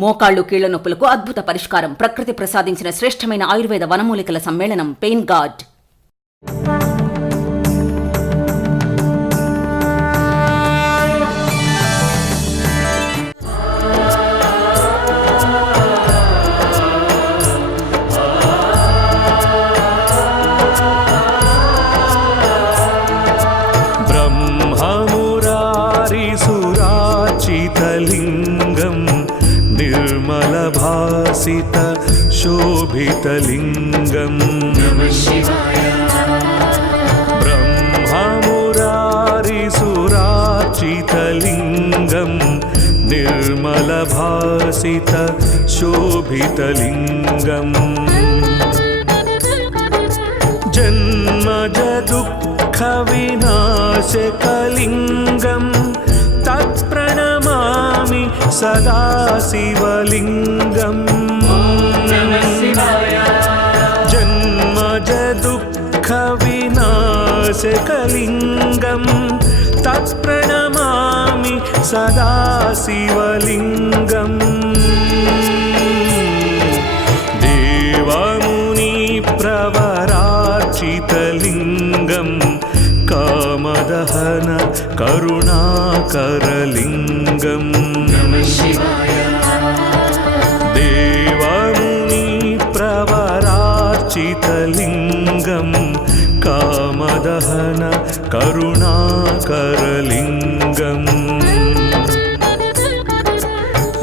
మోకాళ్లు కీళ్ల నొప్పులకు అద్భుత పరిష్కారం. ప్రకృతి ప్రసాదించిన శ్రేష్టమైన ఆయుర్వేద వనమూలికల సమ్మేళనం పెయిన్ గార్డ్. निर्मलभासित शोभितलिङ्गम् ब्रह्ममुरारिसुरार्चितलिङ्गम् निर्मलभासित शोभितलिङ्गम् जन्मजदुःखविनाशकलिङ्गम् तत्प्रणमामि सदा शिवलिङ्गम्. जन्मजदुःखविनाशकलिङ्गम् तत्प्रणमामि सदा शिवलिङ्गम्. देवमुनिप्रवरार्चितलिङ्गम् कामदहन करुणाकरलिङ्गम्. देवमुनिप्रवरार्चितलिङ्गम् कामदहन करुणाकरलिङ्गम्.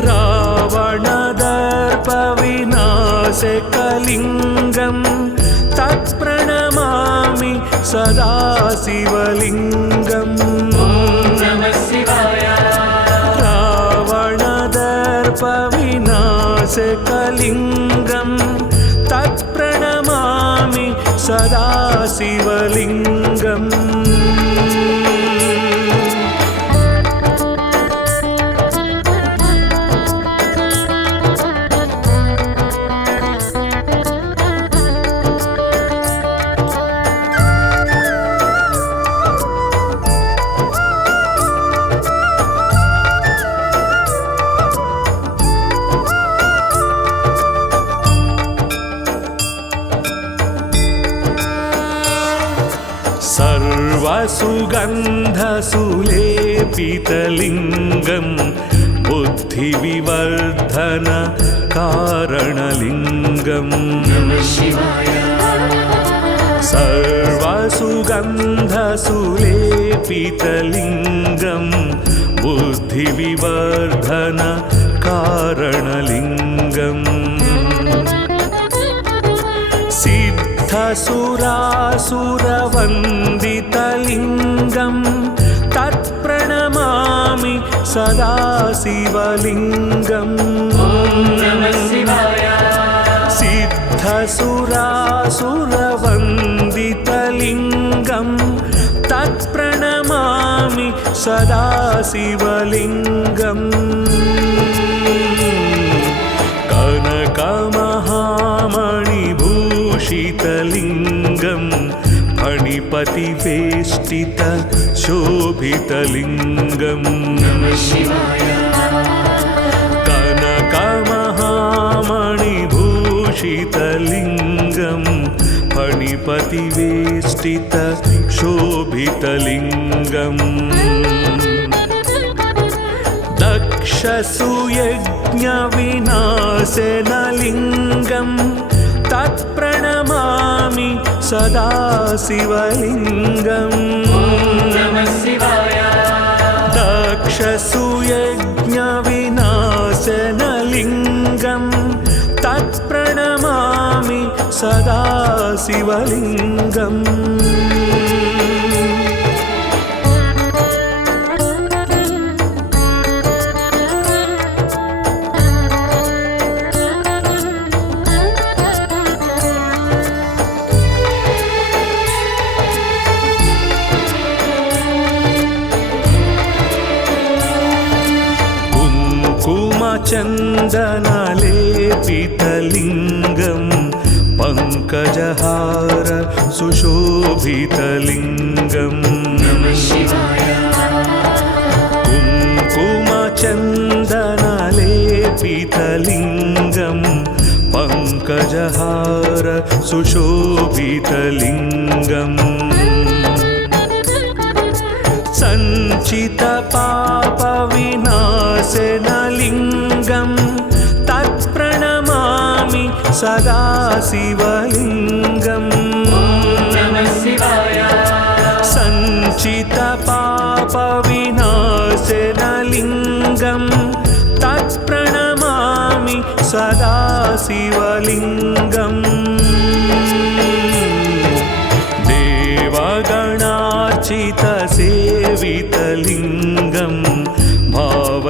रावणदर्पविनाशकलिङ्गम् तत्प्रणमामि सदा शिवलिङ्गम्. रावणदर्पविनाशकलिङ्गम् तत्प्रणमामि सदा शिवलिङ्गम्. सर्वसुगन्धसुलेपितलिङ्गम् बुद्धिविवर्धन कारणलिङ्गम्. सर्वसुगन्धसुलेपितलिङ्गम् बुद्धिविवर्धन कारणलिङ्गम्. सिद्धसुरासुरवन्दितलिङ्गम् तत्प्रणमामि सदा शिवलिङ्गम्. सिद्धसुरासुरवन्दितलिङ्गम् तत्प्रणमामि सदा शिवलिङ्गम्. कनकमहामणिभूषितलिङ्गम् फणिपतिवेष्टित शोभितलिङ्गम्. कनकमहामणिभूषितलिङ्गम् फणिपतिवेष्टित शोभितलिङ्गम्. दक्षसुयज्ञविनाशनलिङ्गम् तत्प्रणमामि सदा शिवलिङ्गम्. दक्षसुयज्ञविनाशनलिङ्गम् तत्प्रणमामि सदा शिवलिङ्गम्. चन्दनलेपितलिङ्गम् पङ्कजहार सुशोभितलिङ्गम्. कुङ्कुमचन्दनलेपित शोभितलिङ्गं पङ्कजहार सुशोभितलिङ्गम् सञ्चितपापविनाशनलिङ्गं तत्प्रणमामि सदा शिवलिङ्गम् सञ्चितपापविनाशनलिङ्गं तत्प्रणमामि सदा शिवलिङ्गम् देवगणार्चितसेवितलिङ्गं भावैर्भक्तिभिरेव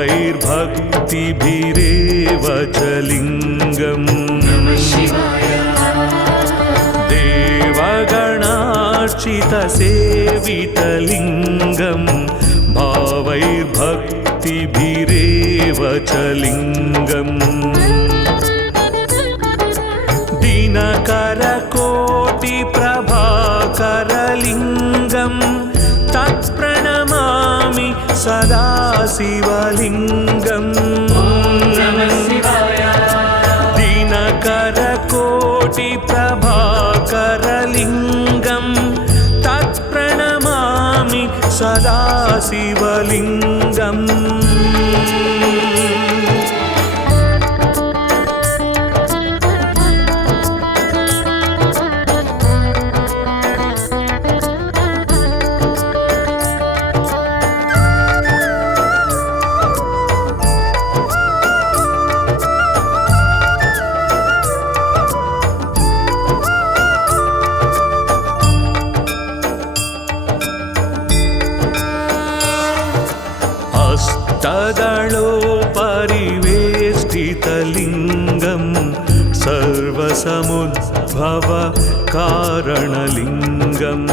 च लिङ्गम् देवगणार्चितसेवितलिङ्गं भावैर्भक्तिभिरेव च लिङ्गम् दिनकरकोटिप्रभाकरलिङ्गं तत्प्रणमामि सदा शिवलिङ्गम् दिनकरकोटिप्रभाकरलिङ्गं तत्प्रणमामि सदा शिवलिङ्गम् हस्तदलोपरिवेष्टितलिङ्गं सर्वसमुद्भव कारणलिङ्गम्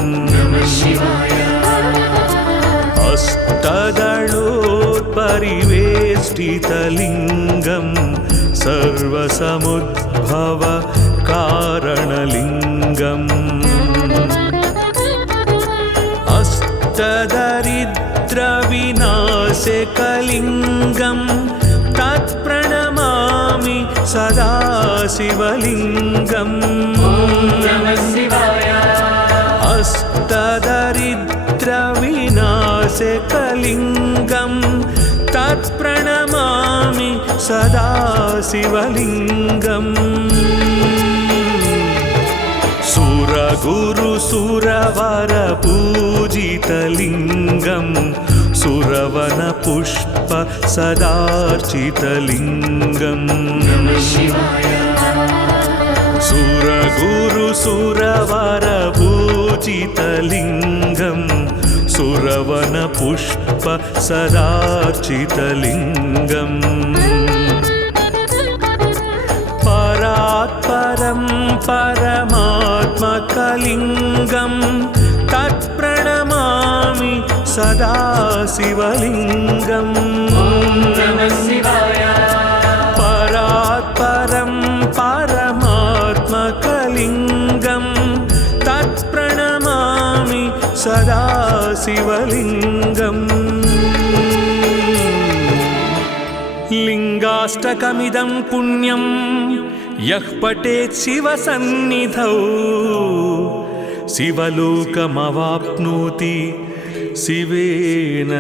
हस्तदलोपरिवेष्टितलिङ्गं सर्वसमुद्भव कारणलिङ्गम् अष्टदरिद्रविनाशकलिङ्गं तत्प्रणमामि सदा शिवलिङ्गम् अष्टदरिद्रविनाशकलिङ्गं तत्प्रणमामि सदा शिवलिङ्गम् सुरगुरुसुरवरपूजितलिङ्गं सुरवनपुष्प सदार्चितलिङ्गम् सुरगुरुसुरवरपूजितलिङ्गं सुरवनपुष्प सदार्चितलिङ्गम् परात्परं परमात्मकलिङ्गं तत्प्रणमामि सदा शिवलिङ्गम् परात्परं परमात्मकलिङ्गं तत्प्रणमामि सदा शिवलिङ्गम् लिङ्गाष्टकमिदं पुण्यं यः पठेत् शिवसन्निधौ शिवलोकमवाप्नोति शिवेन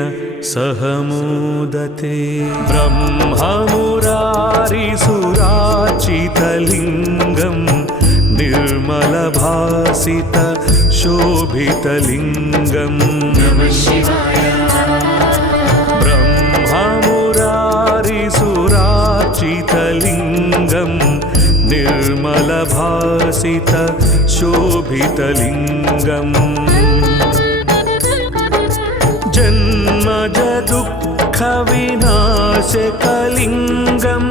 सह मोदते। ब्रह्ममुरारिसुरार्चितलिङ्गं निर्मलभासित शोभितलिङ्गम् ब्रह्ममुरारिसुरार्चितलिङ्गं निर्मलभासित शोभितलिङ्गम् जन्मज दुःखविनाशकलिङ्गं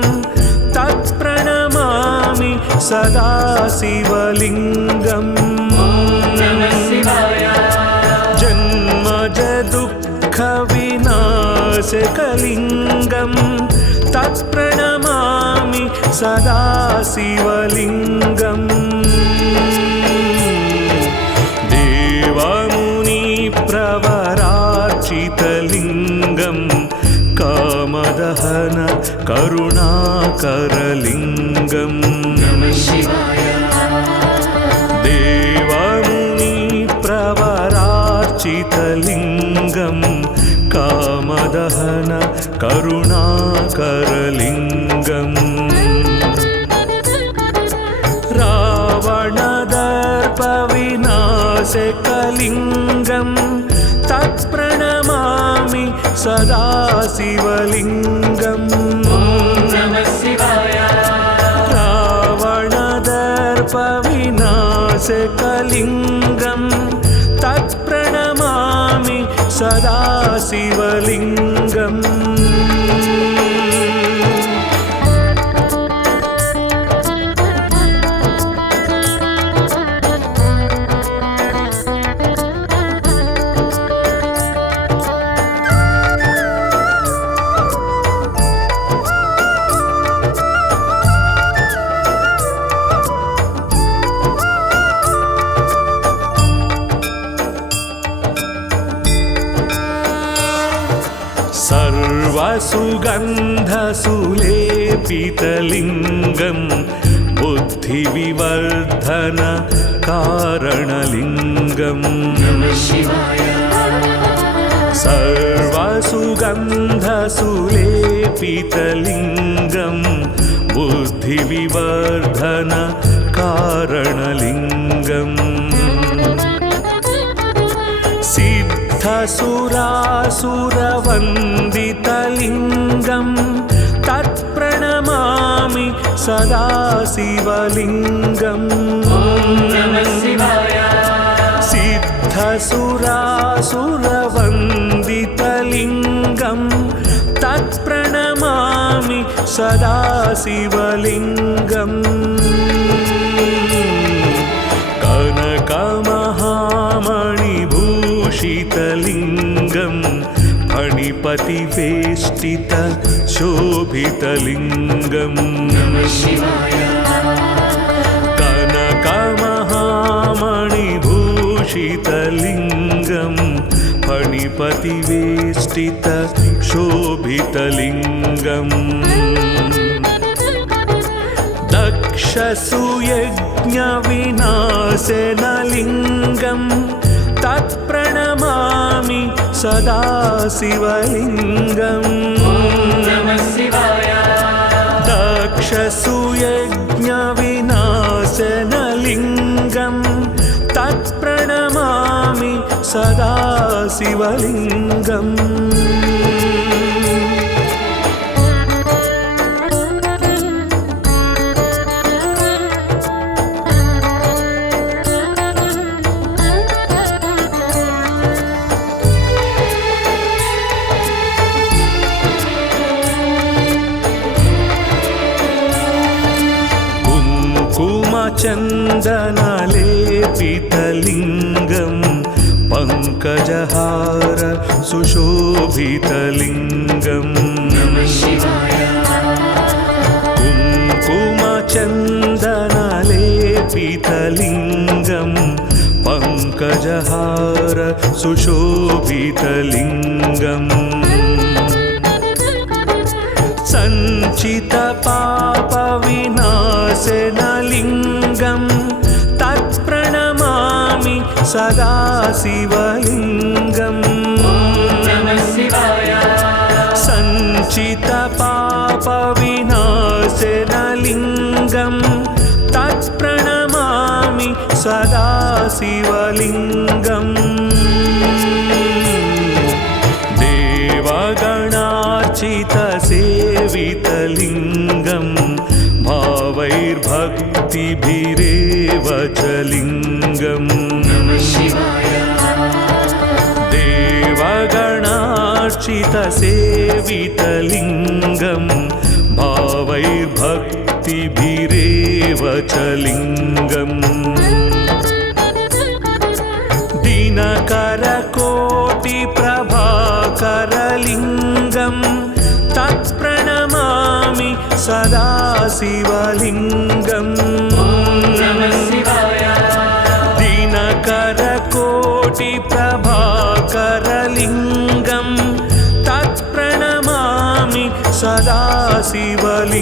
तत्प्रणमामि सदा शिवलिङ्गम् जन्मज दुःखविनाशकलिङ्गं तत्प्रणमामि सदा शिवलिङ्गम् देवमुनिप्रवरार्चितलिङ्गं कामदहन करुणाकरलिङ्गम् करुणाकरलिङ्गम् प्रवरार्चितलिङ्गं कामदहन करुणाकरलिङ्गम् रावणदर्पविनाशकलिङ्गं तत्प्रणमामि सदा शिवलिङ्गम् रावणदर्पविनाशकलिङ्गं तत्प्रणमामि सदा शिवलिङ्गम् सर्वसुगन्धसुलेपितलिङ्गं बुद्धिविवर्धन कारणलिङ्गम् सर्वसुगन्धसुलेपितलिङ्गं बुद्धिविवर्धन कारणलिङ्गम् सिद्धसुरासुरवन्दितलिङ्गं तत्प्रणमामि सदा शिवलिङ्गम् सिद्धसुरासुरवन्दितलिङ्गं तत्प्रणमामि सदा शिवलिङ्गम् कनकमहामणिभूषितलिङ्गं फणिपतिवेष्टित शोभितलिङ्गम् कनकमहामणिभूषितलिङ्गं फणिपतिवेष्टित शोभितलिङ्गम् दक्षसुयज्ञविनाशनलिङ्गं तत्प्रणमामि सदा शिवलिङ्गम् दक्षसुयज्ञविनाशनलिङ्गं तत्प्रणमामि सदा शिवलिङ्गम् चन्दनलेपितलिङ्गं पङ्कजहार सुशोभितलिङ्गम् कुङ्कुमचन्दनलेपितलिङ्गं पङ्कजहार सुशोभितलिङ्गम् सञ्चितपापविनाशनलिङ्गं तत्प्रणमामि सदा शिवलिङ्गम् सञ्चितपापविनाशनलिङ्गं तत्प्रणमामि सदा शिवलिङ्गम् देवगणार्चितसेवितलिङ्गं भावैर्भक्तिभिरेव च लिङ्गम् देवगणार्चितसेवितलिङ्गं भावैर्भक्तिभिरेव च लिङ्गम् दिनकरकोटिप्रभाकरलिङ्गं तत्प्रणमामि सदा शिवलिङ्गम् दिनकरकोटिप्रभाकरलिङ्गं तत्प्रणमामि सदाशिवलिङ्गम्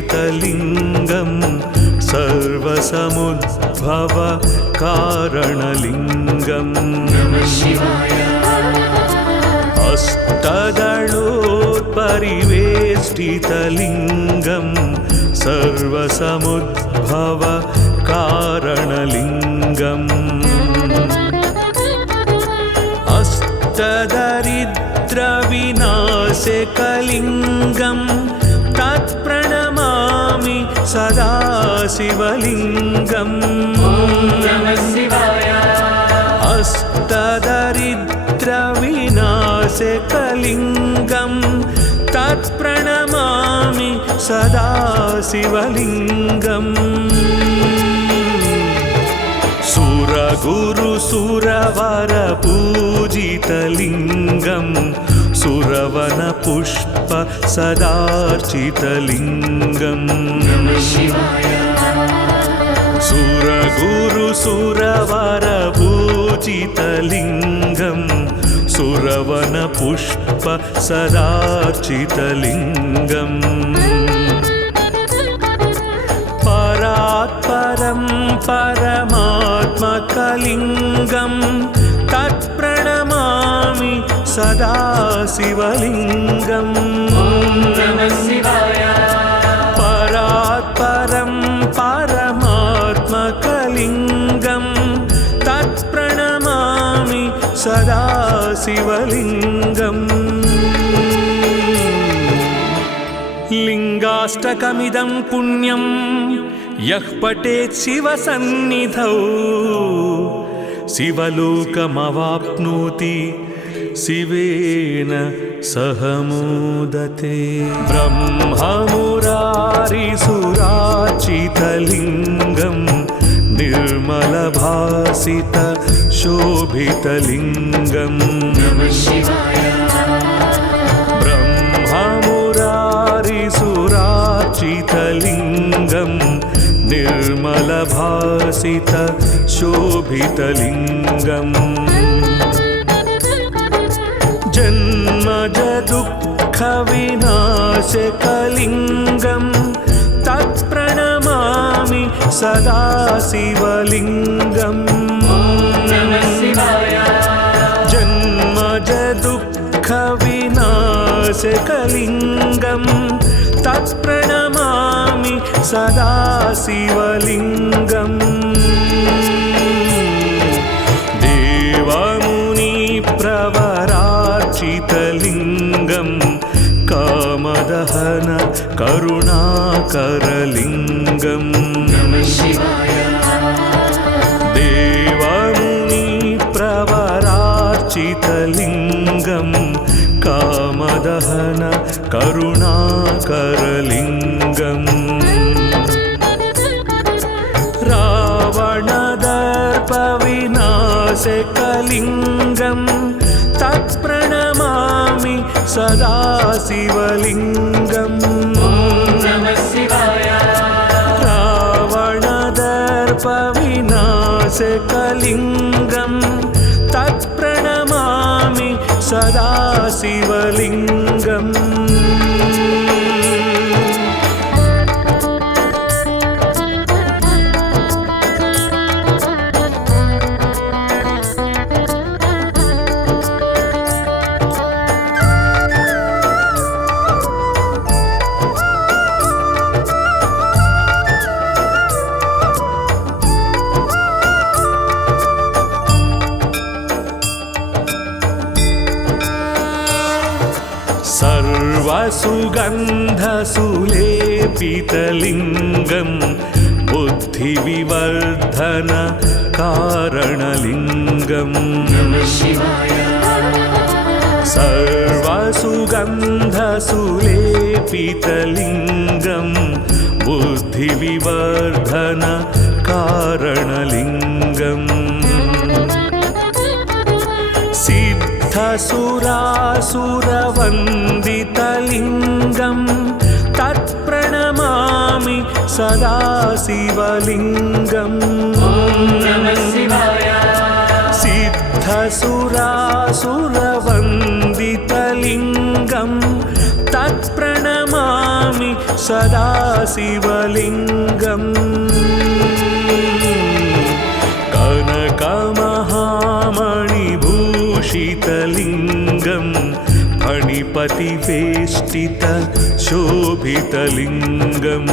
अष्टदलोपरिवेष्टितलिङ्गं सर्वसमुद्भव कारणलिङ्गम् अष्टदलोपरिवेष्टितलिङ्गं सर्वसमुद्भव कारणलिङ्गम् अष्टदरिद्रविनाशकलिङ्गं तत्प्रणमामि सदा शिवलिङ्गम् अष्टदरिद्रविनाशकलिङ्गं तत्प्रणमामि सदा शिवलिङ्गम् सुरगुरुसुरवर पूजितलिङ्गं सुरवनपुष्प सदार्चितलिङ्गम् सुरगुरुसुरवर पूजितलिङ्गं सुरवनपुष्प सदार्चितलिङ्गम् परात्परं परमात्मकलिङ्गं तत्प्रणमामि सदा शिवलिङ्गम् परात्परं परमात्मकलिङ्गं तत्प्रणमामि सदा शिवलिङ्गम् लिङ्गाष्टकमिदं पुण्यं यः पठेत् शिवसन्निधौ शिवलोकमवाप्नोति शिवेन सह मोदते ब्रह्ममुरारिसुरार्चितलिङ्गं निर्मलभासित शोभितलिङ्गम् ब्रह्ममुरारिसुरार्चितलिङ्गं निर्मलभासित शोभितलिङ्गम् जन्मजदुःखविनाशकलिङ्गं तत्प्रणमामि सदा शिवलिङ्गम् जन्मजदुःखविनाशकलिङ्गं तत्प्रणमामि सदा शिवलिङ्गम् देवमुनिप्रवरार्चितलिङ्गं कामदहन करुणाकरलिङ्गम् देवमुनिप्रवरार्चितलिङ्गं कामदहन करुणाकरलिङ्गम् रावणदर्पविनाशकलिङ्गं तत्प्रणमामि सदा शिवलिङ्गम् रावणदर्पविनाशकलिङ्गं तत्प्रणमामि सदा शिवलिङ्गम् सर्वसुगन्धसुलेपितलिङ्गं बुद्धिविवर्धन कारणलिङ्गम् सर्वसुगन्धसुलेपितलिङ्गं बुद्धिविवर्धन कारणलिङ्गम् सिद्धसुरासुरवन्दितलिङ्गं तत्प्रणमामि सदा शिवलिङ्गम् सिद्धसुरासुरवन्दितलिङ्गं तत्प्रणमामि सदा शिवलिङ्गम् कनकमहामणिभूषितलिङ्गं फणिपतिवेष्टित शोभितलिङ्गम्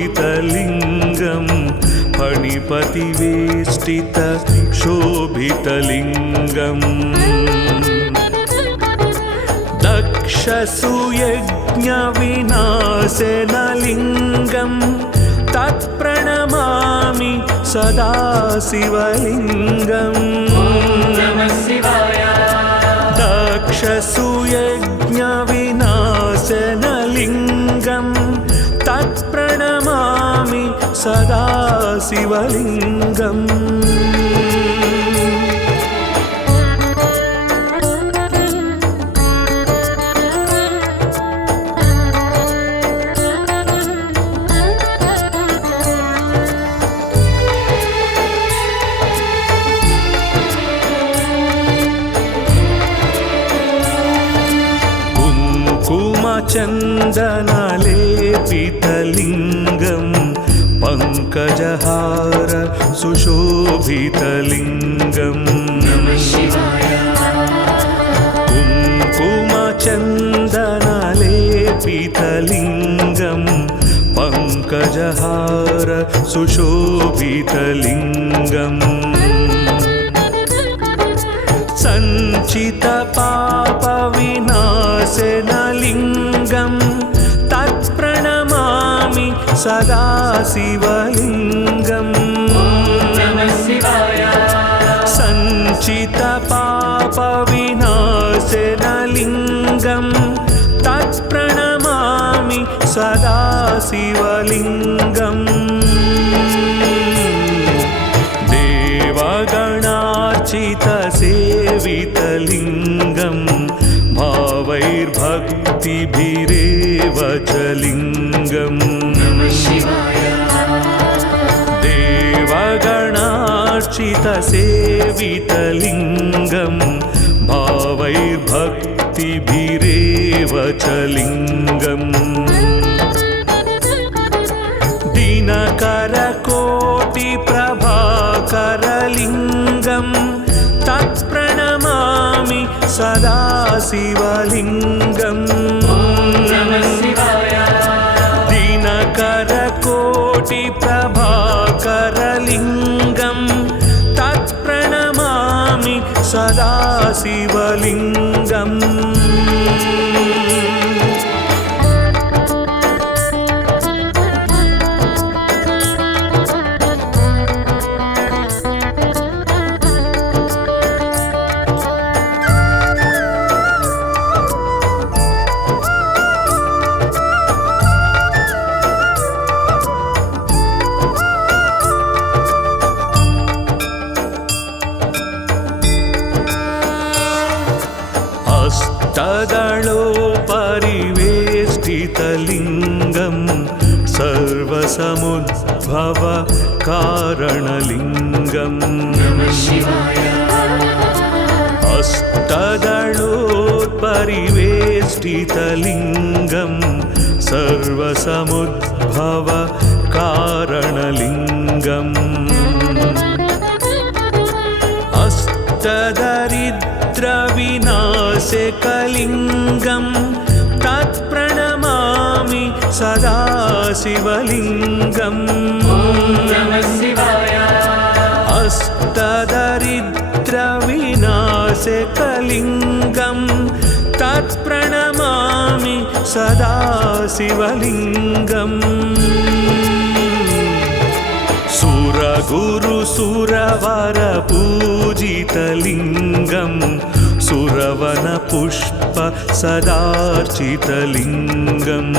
कनकमहामणिभूषितलिङ्गं फणिपतिवेष्टित शोभितलिङ्गम् दक्षसुयज्ञविनाशनलिङ्गं तत्प्रणमामि सदा शिवलिङ्गम् दक्षसुयज्ञविनाशनलिङ्गं तत्प्रणमामि सदा शिवलिङ्गम् चन्दनलेपितलिङ्गं पङ्कजहार सुशोभितलिङ्गम् कुङ्कुमचन्दनलेपितलिङ्गं पङ्कजहार सुशोभितलिङ्गम् सञ्चितपापविनाशनलिङ्गं तत्प्रणमामि सदा शिवलिङ्गम् सञ्चितपापविनाशनलिङ्गं तत्प्रणमामि सदा शिवलिङ्गम् देवगणार्चितसेवितलिङ्गं भावैर्भक्तिभिरेव च लिङ्गम् देवगणार्चितसेवितलिङ्गं भावैर्भक्तिभिरेव च लिङ्गम् दिनकरकोटिप्रभाकरलिङ्गं तत्प्रणमामि सदा शिवलिङ्गम् दिनकरकोटिप्रभाकरलिङ्गं तत्प्रणमामि सदा शिवलिङ्गम् हस्तदलोपरिवेष्टितलिङ्गं सर्वसमुद्भव कारणलिङ्गम् हस्तदलोपरिवेष्टितलिङ्गं सर्वसमुद्भव कारणलिङ्गम् अष्टदरिद्रविनाशकलिङ्गं तत्प्रणमामि सदा शिवलिङ्गम् अष्टदरिद्रविनाशकलिङ्गं तत्प्रणमामि सदा शिवलिङ्गम् सुरगुरुसुरवरपूजितलिङ्गं सुरवनपुष्प सदार्चितलिङ्गम्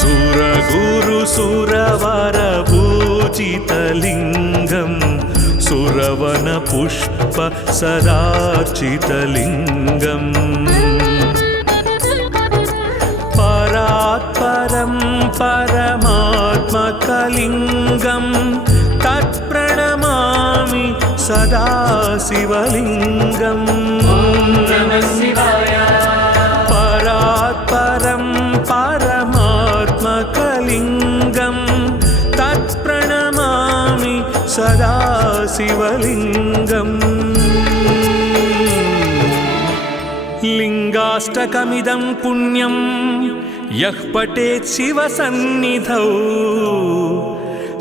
सुरगुरुसुरवरपूजितलिङ्गं सुरवनपुष्प सदार्चितलिङ्गम् परात्परं परमात्मकलिङ्गं तत्प्रणमामि सदा शिवलिङ्गम् परात्परं परमात्मकलिङ्गं तत्प्रणमामि सदा शिवलिङ्गम् लिङ्गाष्टकमिदं पुण्यं यः पठेत् शिवसन्निधौ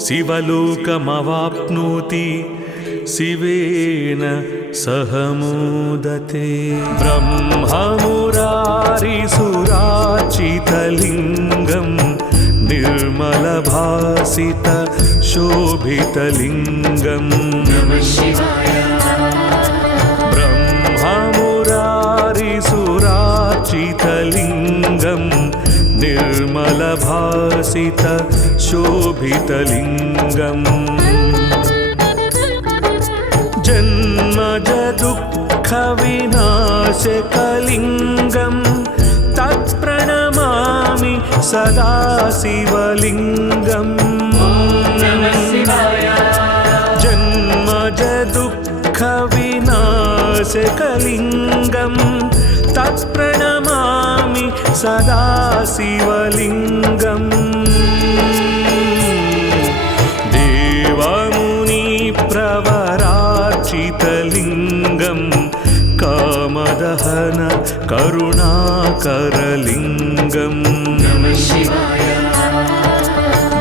शिवलोकमवाप्नोति शिवेन सह मोदते ब्रह्ममुरारिसुरार्चितलिङ्गं निर्मलभासित शोभितलिङ्गम् ब्रह्ममुरारिसुरार्चितलिङ्गं निर्मलभासित शोभितलिङ्गम् जन्मज दुःखविनाशकलिङ्गं तत्प्रणमामि सदा शिवलिङ्गम् जन्मज दुःखविनाशकलिङ्गं तत्प्रणमामि सदा शिवलिङ्गम् देवमुनिप्रवरार्चितलिङ्गं कामदहन करुणाकरलिङ्गम्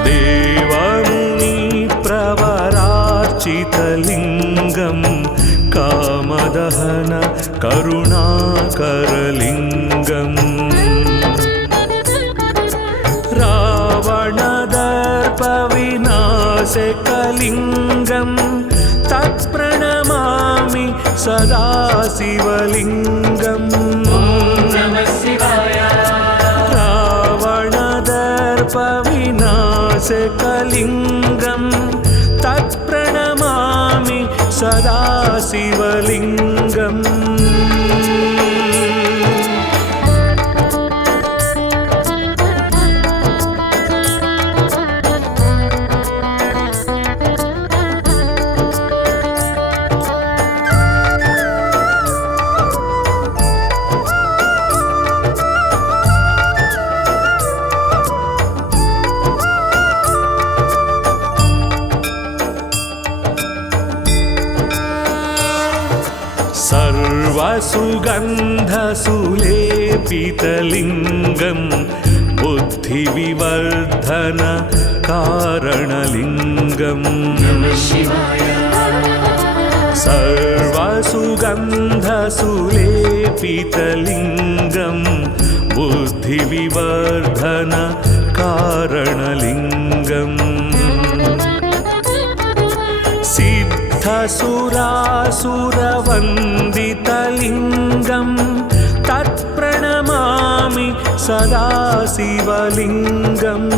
देवमुनिप्रवरार्चितलिङ्गं कामदहन करुणाकरलिङ्गम् रावणदर्पविनाशकलिङ्गं तत्प्रणमामि सदा शिवलिङ्गम् रावणदर्पविनाशकलिङ्गं तत्प्रणमामि सदा शिवलिङ्गम् सर्वसुगन्धसुलेपितलिङ्गं बुद्धिविवर्धन कारणलिङ्गम् सर्वसुगन्धसुलेपितलिङ्गं बुद्धिविवर्धन कारणलिङ्गम् सिद्धसुरासुरवन्दितलिङ्गं तत्प्रणमामि सदा शिवलिङ्गम्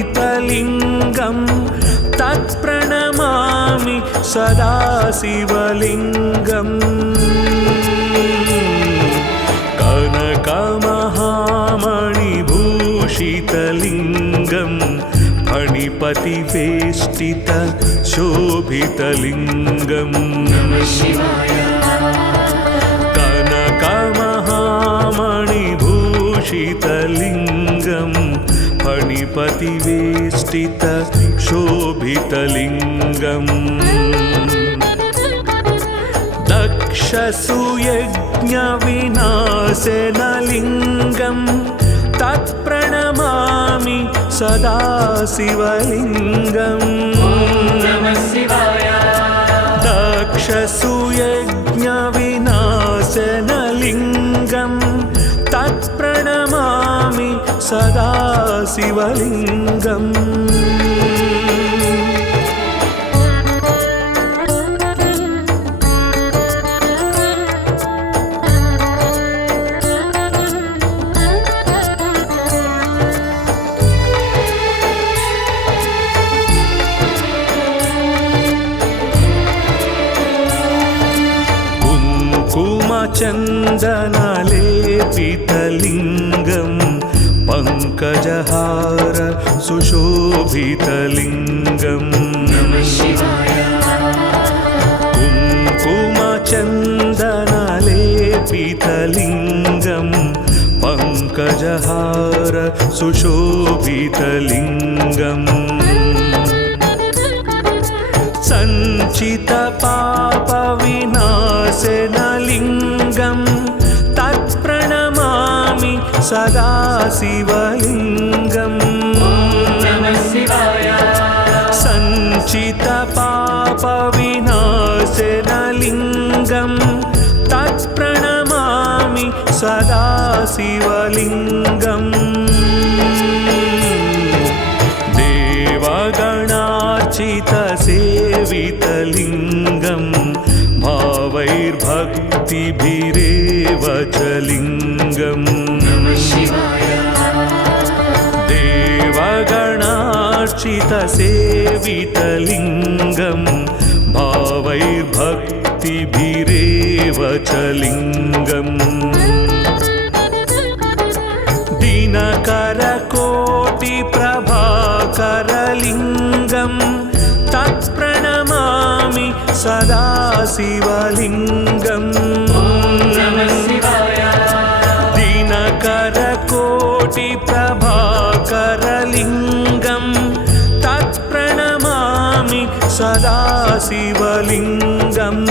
सिद्धसुरासुरवन्दितलिङ्गं तत्प्रणमामि सदा शिवलिङ्गम् कनकमहामणिभूषितलिङ्गं फणिपतिवेष्टित शोभितलिङ्गम् कनकमहामणिभूषितलिङ्गं फणिपतिवेष्टित शोभितलिङ्गम् दक्षसुयज्ञविनाशनलिङ्गं तत्प्रणमामि सदा शिवलिङ्गम् दक्षसुयज्ञविनाशनलिङ्गं सदा शिवलिङ्गम् चन्दनलेपितलिङ्गं पङ्कजहार सुशोभितलिङ्गम् कुङ्कुमचन्दनलेपितलिङ्गं पङ्कजहार सुशोभितलिङ्गम् सञ्चितपापविनाशनलिङ्गं तत्प्रणमामि सदा शिवलिङ्गम् सञ्चितपापविनाशनलिङ्गं तत्प्रणमामि सदा शिवलिङ्गम् देवगणार्चितसेवितलिङ्गं भावैर्भक्तिभिरेव च लिङ्गम् देवगणार्चितसेवितलिङ्गं भावैर्भक्तिभिरेव च लिङ्गम् दिनकरकोटिप्रभाकरलिङ्गं तत्प्रणमामि सदा शिवलिङ्गम् दिनकरकोटिप्रभाकरलिङ्गं तत्प्रणमामि सदा शिवलिङ्गम्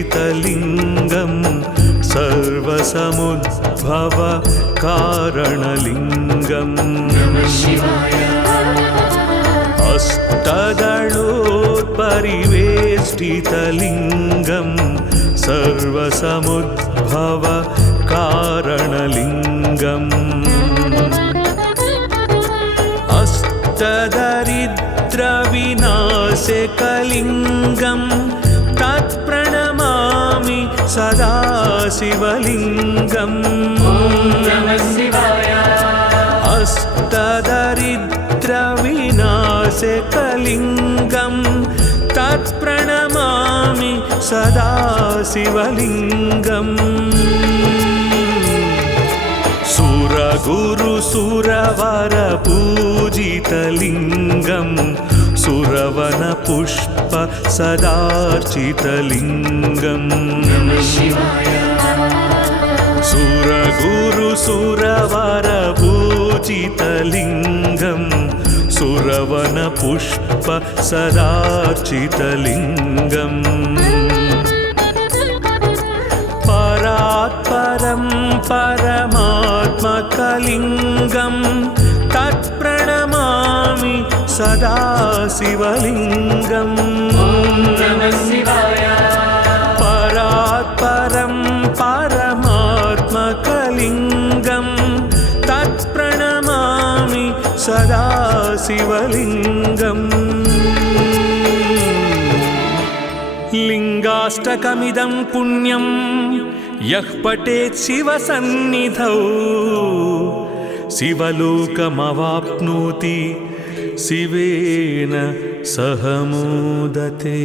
अष्टदलोपरिवेष्टितलिङ्गं सर्वसमुद्भव कारणलिङ्गम् अष्टदलोपरिवेष्टितलिङ्गं सर्वसमुद्भव कारणलिङ्गम् अष्टदरिद्रविनाशकलिङ्गं तत्प्रणमामि सदा शिवलिङ्गम् अष्टदरिद्रविनाशकलिङ्गं तत्प्रणमामि सदा शिवलिङ्गम् सुरगुरुसुरवरपूजितलिङ्गं सुरवनपुष्प सदार्चितलिङ्गम् सुरगुरुसुरवरपूजितलिङ्गं सुरवनपुष्प सदार्चितलिङ्गम् परात्परं परमात्मकलिङ्गं तत्प्रणमामि सदा शिवलिङ्गम् परात्परं परमात्मकलिङ्गं तत्प्रणमामि सदा शिवलिङ्गम् लिङ्गाष्टकमिदं पुण्यं यः पठेत् शिवसन्निधौ शिवलोकमवाप्नोति शिवेन सह मोदते।